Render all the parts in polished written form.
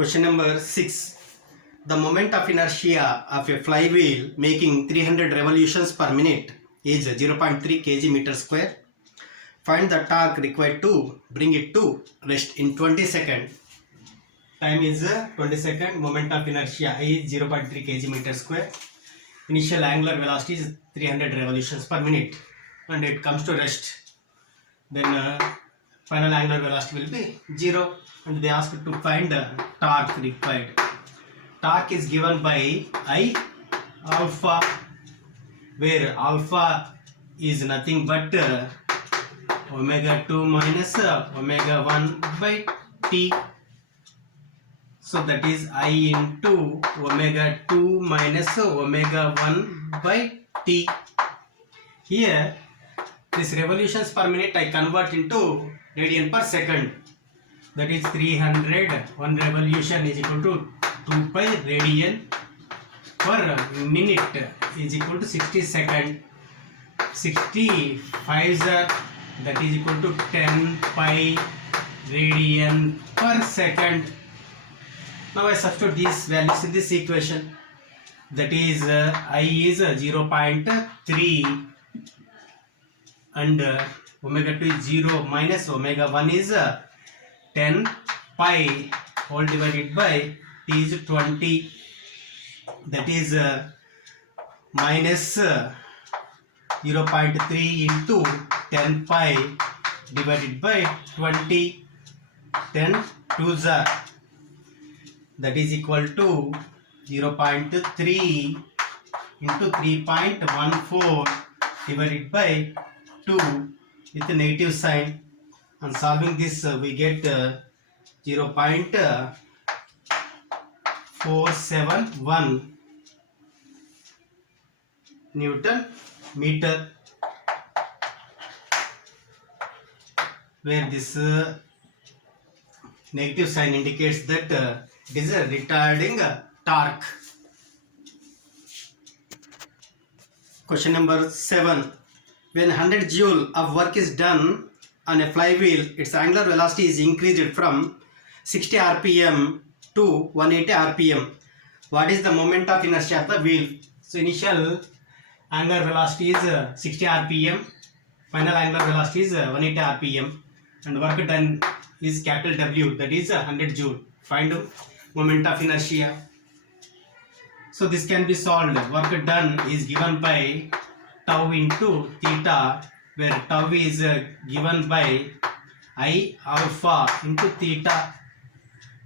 Question number 6. The moment of inertia of a flywheel making 300 revolutions per minute is 0.3 kg meter square. Find the torque required to bring it to rest in 20 seconds. Time is 20 seconds. Moment of inertia is 0.3 kg meter square. Initial angular velocity is 300 revolutions per minute. And it comes to rest. Then final angular velocity will be 0. And they ask to find the torque required. Torque is given by I alpha, where alpha is nothing but omega 2 minus omega 1 by t. So that is I into omega 2 minus omega 1 by t. Here this revolutions per minute I convert into radian per second. That is 300. One revolution is equal to 2 pi radian per minute is equal to 60 second. 65 that is equal to 10 pi radian per second. Now I substitute these values in this equation. That is I is 0.3 and omega 2 is 0 minus omega 1 is 10 pi whole divided by t is 20. That is minus 0.3 into 10 pi divided by 20. 10 2s are, that is equal to 0.3 into 3.14 divided by 2 with a negative sign. On solving this we get 0.471 Newton meter, where this negative sign indicates that it is a retarding torque. Question number 7. When 100 joule of work is done on a flywheel, its angular velocity is increased from 60 rpm to 180 rpm. What is the moment of inertia of the wheel? So initial angular velocity is 60 rpm, final angular velocity is 180 rpm, and work done is capital W, that is 100 joule. Find moment of inertia. So this can be solved. Work done is given by tau into theta, where tau is given by I alpha into theta,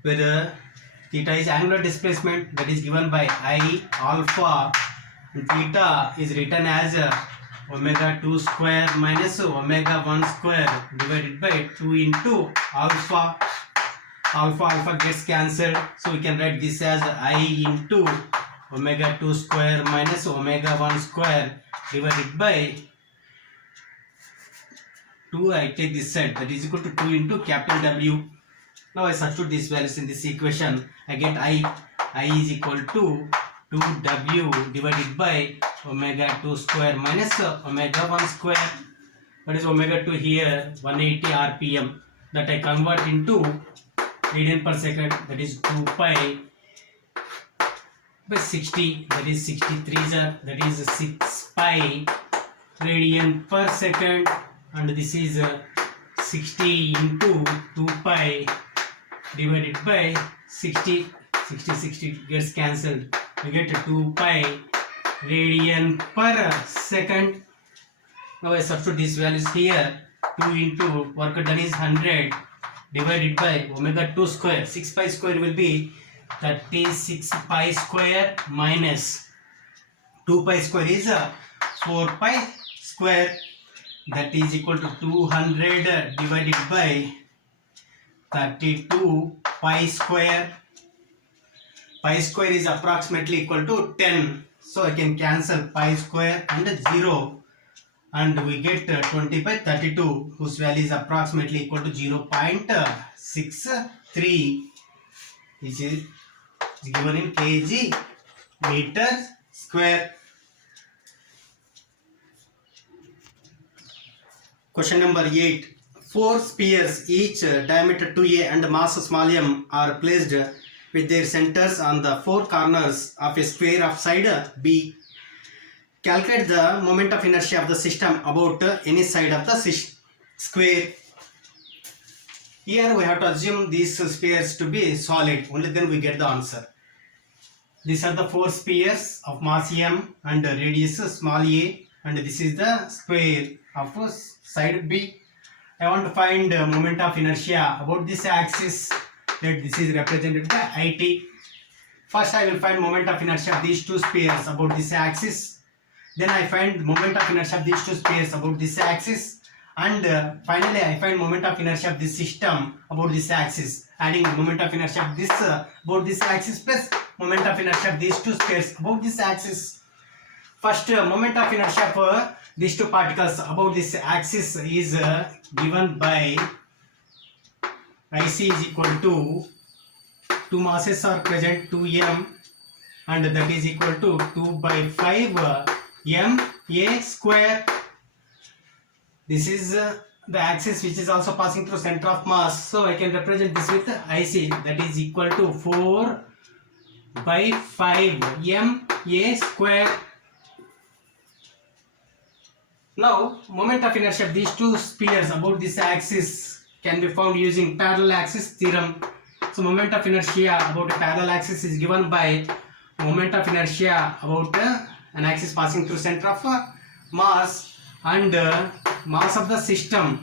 where theta is angular displacement, that is given by I alpha, and theta is written as omega 2 square minus omega 1 square divided by 2 into alpha. Alpha gets cancelled, so we can write this as I into omega 2 square minus omega 1 square divided by 2. I take this side, that is equal to 2 into capital W. Now I substitute these values in this equation. I get I is equal to 2W divided by omega 2 square minus omega 1 square. That is omega 2 here 180 rpm, that I convert into radian per second, that is 2 pi by 60, that is 63, that is 6 pi radian per second, and this is 60 into 2 pi divided by 60 gets cancelled. We get 2 pi radian per second. Now I substitute these values here. 2 into work done is 100 divided by omega 2 square. 6 pi square will be 36 pi square minus 2 pi square is 4 pi square, that is equal to 200 divided by 32 pi square. Pi square is approximately equal to 10, so I can cancel pi square and 0, and we get 20 by 32, whose value is approximately equal to 0.63, which is given in kg meter square. Question number 8. 4 spheres, each diameter 2a and mass small m, are placed with their centers on the four corners of a square of side B. Calculate the moment of inertia of the system about any side of the square. Here we have to assume these spheres to be solid, only then we get the answer. These are the four spheres of mass m and radius small a, and this is the square of side B. I want to find moment of inertia about this axis. That this is represented by it. First I will find moment of inertia of these two spheres about this axis. Then I find moment of inertia of these two spheres about this axis. And finally I find moment of inertia of this system about this axis, adding moment of inertia of this about this axis plus moment of inertia of these two spheres about this axis. First moment of inertia for these two particles about this axis is given by IC is equal to two masses are present 2m, and that is equal to 2 by 5 m a square. This is the axis which is also passing through center of mass, so I can represent this with IC, that is equal to 4 by 5 m a square. Now moment of inertia of these two spheres about this axis can be found using parallel axis theorem. So moment of inertia about a parallel axis is given by moment of inertia about an axis passing through center of mass and mass of the system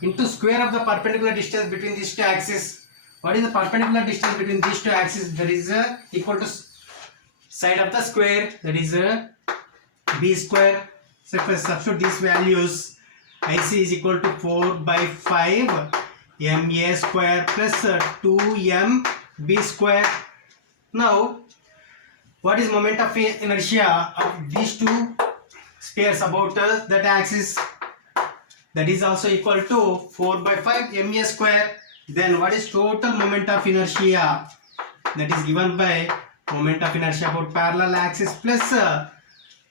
into square of the perpendicular distance between these two axes. What is the perpendicular distance between these two axes? That is equal to side of the square, that is b square. So if I substitute these values, IC is equal to 4 by 5 ma square plus 2m b square. Now what is moment of inertia of these two spheres about that axis? That is also equal to 4 by 5 ma square. Then what is total moment of inertia? That is given by moment of inertia about parallel axis plus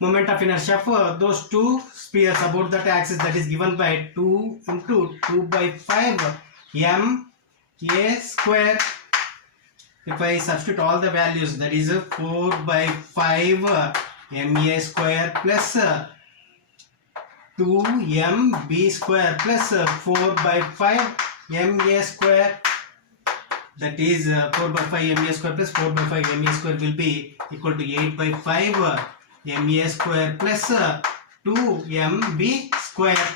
moment of inertia for those two spheres about that axis, that is given by 2 into 2 by 5 m a square. If I substitute all the values, that is 4 by 5 ma square plus 2mb square plus 4 by 5 ma square, that is 4 by 5 ma square plus 4 by 5 ma square will be equal to 8 by 5 ma square plus 2mb square.